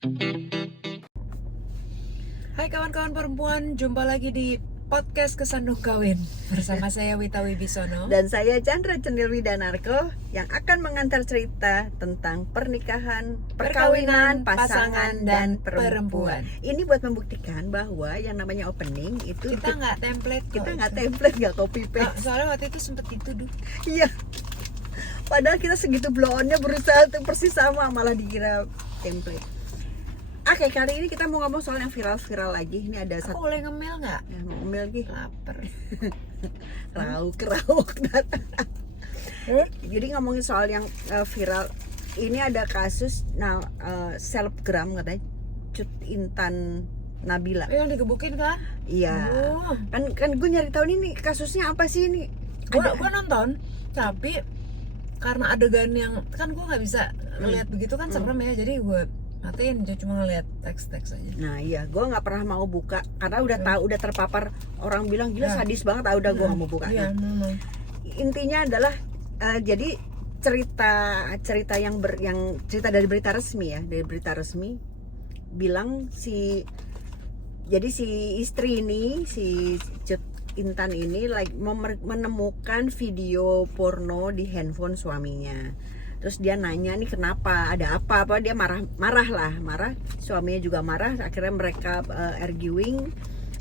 Hai kawan-kawan perempuan, jumpa lagi di podcast Kesandung Kawin bersama saya Wita Wibisono. Dan saya Chandra Cendil Widanarko yang akan mengantar cerita tentang pernikahan, perkawinan, pasangan, dan perempuan. Ini buat membuktikan bahwa yang namanya opening itu Kita nggak template kok. kita nggak template, nggak copy paste. Soalnya waktu itu sempet dituduh. Iya. Padahal kita segitu blow on-nya berusaha untuk persis sama, malah dikira template. Oke, kali ini kita mau ngomong soal yang viral-viral lagi. Ini ada Aku boleh ngemil nggak? Ya, mau ngemil lagi. Lapar. Rauk Jadi ngomongin soal yang viral, ini ada kasus selebgram katanya Cut Intan Nabila. Yang digebukin kan? Iya. Oh. Kan gue nyari tahu ini kasusnya apa sih ini? Gua nonton, tapi karena adegan yang kan gue nggak bisa ngeliat begitu kan serem ya, jadi gue matiin, cuma ngeliat teks-teks aja. Nah iya, gue nggak pernah mau buka karena udah tahu, udah terpapar orang bilang gila sadis banget. Udah gue nggak mau buka. Iya, Intinya adalah jadi cerita yang cerita dari berita resmi ya, dari berita resmi bilang si istri ini, si Cut Intan ini menemukan video porno di handphone suaminya. Terus dia nanya nih kenapa, ada apa dia marah, suaminya juga marah. Akhirnya mereka arguing.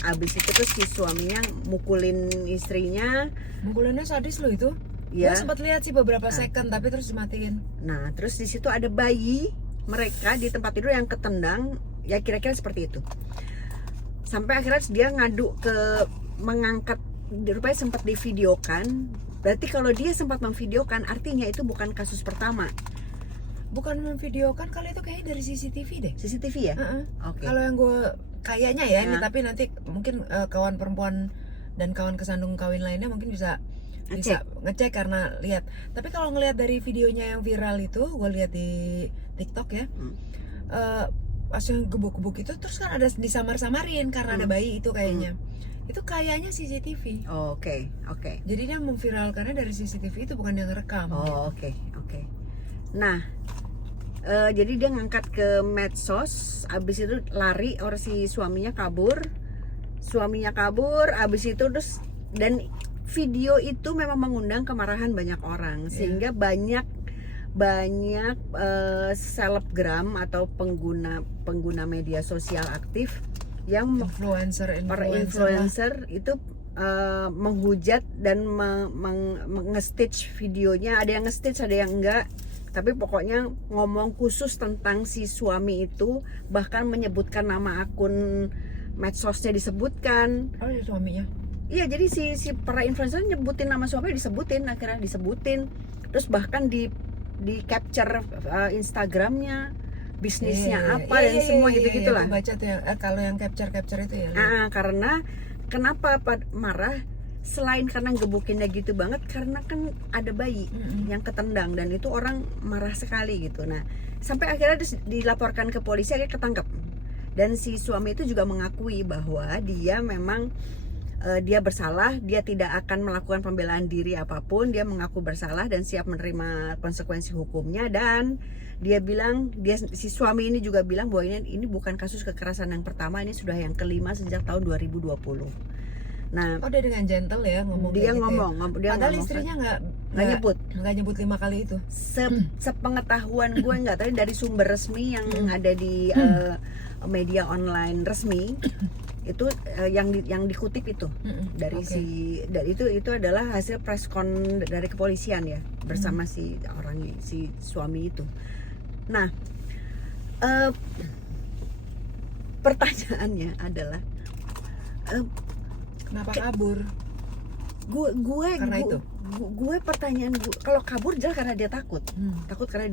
Abis itu terus si suaminya mukulin istrinya. Mukulinnya sadis loh itu. Ya. Gue sempat lihat sih beberapa second tapi terus dimatiin. Nah terus di situ ada bayi mereka di tempat tidur yang ketendang, ya kira-kira seperti itu. Sampai akhirnya dia ngadu mengangkat, rupanya sempat divideokan. Berarti kalau dia sempat memvideokan, artinya itu bukan kasus pertama. Bukan memvideokan, kali itu kayaknya dari CCTV deh. CCTV ya? Oke. Kalau yang gue kayaknya ya, ini tapi nanti mungkin kawan perempuan dan kawan kesandung kawin lainnya mungkin bisa ngecek karena lihat. Tapi kalau ngelihat dari videonya yang viral itu, gue lihat di TikTok ya. Pas yang gebuk-gebuk itu terus kan ada disamar-samarin karena ada bayi itu kayaknya. Itu kayaknya CCTV. Oke. Jadi dia memviralkannya dari CCTV, itu bukan yang rekam. Oke. Nah, jadi dia ngangkat ke medsos, abis itu lari, orang si suaminya kabur, abis itu terus, dan video itu memang mengundang kemarahan banyak orang, sehingga banyak selebgram atau pengguna media sosial aktif yang influencer itu menghujat dan nge-stitch videonya. Ada yang nge-stitch, ada yang enggak, tapi pokoknya ngomong khusus tentang si suami itu, bahkan menyebutkan nama akun medsosnya disebutkan. Oh, ya suaminya. Iya, jadi si para influencer nyebutin nama suaminya, akhirnya disebutin. Terus bahkan di capture Instagramnya, bisnisnya apa dan semua gitu-gitu lah. Aku baca tuh kalau yang capture itu ya. Karena kenapa marah? Selain karena gebukinnya gitu banget, karena kan ada bayi yang ketendang dan itu orang marah sekali gitu. Nah, sampai akhirnya dilaporkan ke polisi, akhirnya ketangkep. Dan si suami itu juga mengakui bahwa dia memang dia bersalah, dia tidak akan melakukan pembelaan diri apapun, dia mengaku bersalah dan siap menerima konsekuensi hukumnya. Dan dia bilang, si suami ini juga bilang bahwa ini bukan kasus kekerasan yang pertama, ini sudah yang kelima sejak tahun 2020. Nah, dia dengan gentle ya ngomong. Dia gitu ngomong, ya. Padahal istrinya nggak nyebut 5 kali itu. Sepengetahuan gue nggak tahu, dari sumber resmi yang ada di media online resmi itu yang dikutip itu dari itu adalah hasil preskon dari kepolisian ya, bersama si suami itu. Nah, pertanyaannya adalah kenapa kabur? Gue pertanyaan gue, kalau kabur jelas karena dia takut karena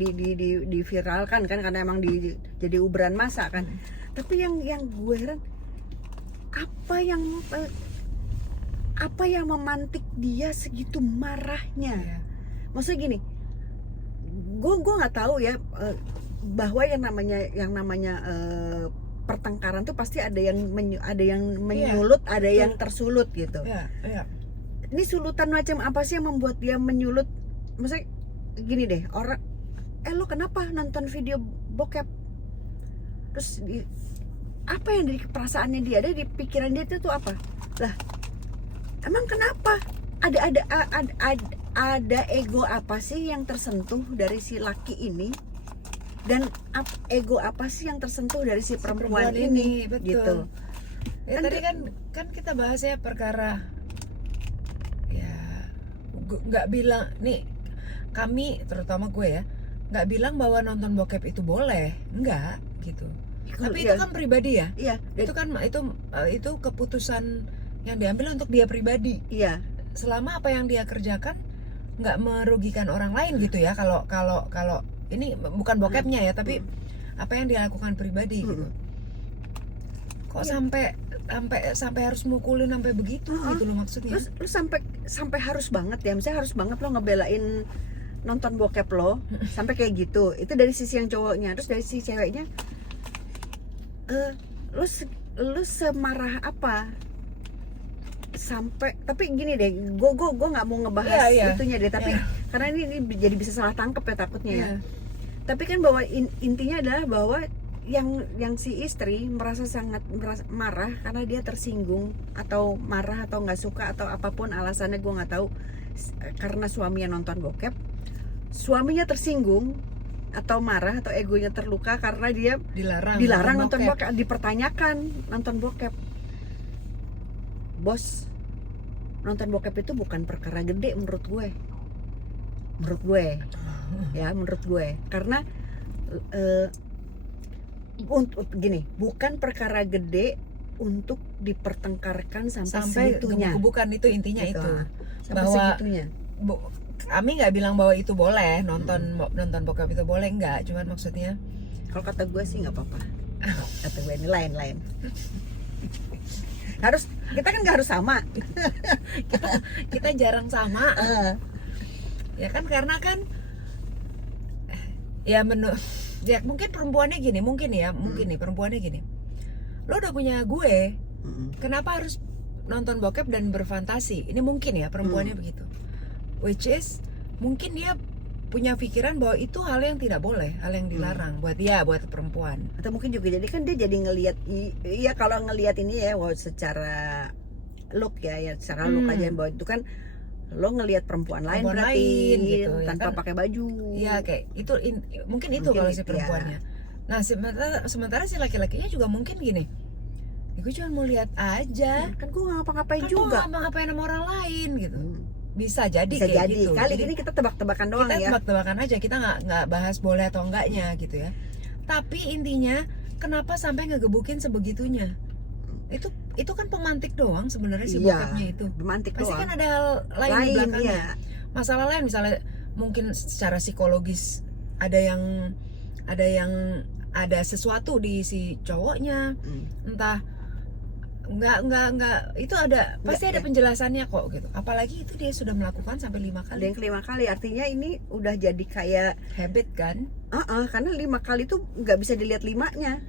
diviralkan kan, karena emang jadi uberan massa kan. Tapi yang gue heran, apa yang memantik dia segitu marahnya? Maksudnya gini, gue nggak tahu ya, bahwa yang namanya pertengkaran tuh pasti ada yang menyulut, ada yang tersulut gitu. Ini sulutan macam apa sih yang membuat dia menyulut? Maksudnya gini deh, orang lo kenapa nonton video bokep? terus apa yang dari perasaannya dia, ada di pikiran dia itu tuh apa lah, emang kenapa ada ego apa sih yang tersentuh dari si laki ini, dan ego apa sih yang tersentuh dari si perempuan ini, betul. gitu. Ya, tadi kan kita bahas ya perkara ya, nggak bilang nih, kami terutama gue ya nggak bilang bahwa nonton bokep itu boleh, enggak gitu. Tapi itu kan pribadi ya. Iya. Itu kan itu keputusan yang diambil untuk dia pribadi. Iya. Selama apa yang dia kerjakan nggak merugikan orang lain gitu ya. Kalau ini bukan bokepnya ya, tapi apa yang dia lakukan pribadi gitu. Kok sampai harus mukulin sampai begitu gitu loh maksudnya. Lu sampai harus banget ya, misalnya harus banget lo ngebelain nonton bokep lo sampai kayak gitu. Itu dari sisi yang cowoknya. Terus dari sisi ceweknya, lu semarah apa sampai, tapi gini deh, gue nggak mau ngebahas itunya deh, tapi karena ini jadi bisa salah tangkep ya takutnya ya. Tapi kan bahwa intinya adalah bahwa yang si istri merasa marah karena dia tersinggung atau marah atau nggak suka atau apapun alasannya, gue nggak tahu, karena suaminya nonton bokep, suaminya tersinggung atau marah atau egonya terluka karena dia dilarang nonton bokep, dipertanyakan nonton bokep. Bos, nonton bokep itu bukan perkara gede menurut gue ya, menurut gue, karena untuk gini, bukan perkara gede untuk dipertengkarkan sampai segitunya. Bukan itu intinya gitu. itu. Sampai bahwa segitunya. Kami nggak bilang bahwa itu boleh, nonton bokep itu boleh, enggak. Cuman maksudnya, kalau kata gue sih nggak apa-apa. Kata gue ini lain. Kita kan nggak harus sama. kita jarang sama. Ya kan, karena kan ya ya mungkin perempuannya gini, mungkin nih perempuannya gini. Lo udah punya gue, kenapa harus nonton bokep dan berfantasi? Ini mungkin ya perempuannya begitu. Which is mungkin dia punya pikiran bahwa itu hal yang tidak boleh, hal yang dilarang buat dia, buat perempuan. Atau mungkin juga jadi kan dia jadi ngelihat, iya kalau ngelihat ini ya, secara look ya secara look aja, bahwa itu kan lo ngelihat perempuan lain berarti gitu, tanpa ya kan? pakai baju. Iya, kayak itu mungkin itu kalau si perempuannya. Nah, sementara si laki-lakinya juga mungkin gini. Gue cuma mau lihat aja. Kan gue ngapa-ngapain kan juga. Gue ngapa-ngapain sama orang lain gitu. Bisa jadi Bisa kayak jadi. gitu. Kali ini kita tebak-tebakan doang ya. Kita tebak-tebakan aja, kita nggak bahas boleh atau enggaknya gitu ya. Tapi intinya kenapa sampai ngegebukin sebegitunya? Itu kan pemantik doang sebenarnya si bokepnya itu. Pemantik pasti doang. Kan ada hal lain di belakangnya. Iya. Masalah lain, misalnya mungkin secara psikologis ada yang ada sesuatu di si cowoknya, entah nggak itu ada, pasti ada penjelasannya kok gitu. Apalagi itu dia sudah melakukan sampai 5 kali. Yang ke-5 kali, artinya ini udah jadi kayak habit kan? karena 5 kali tuh nggak bisa dilihat 5-nya.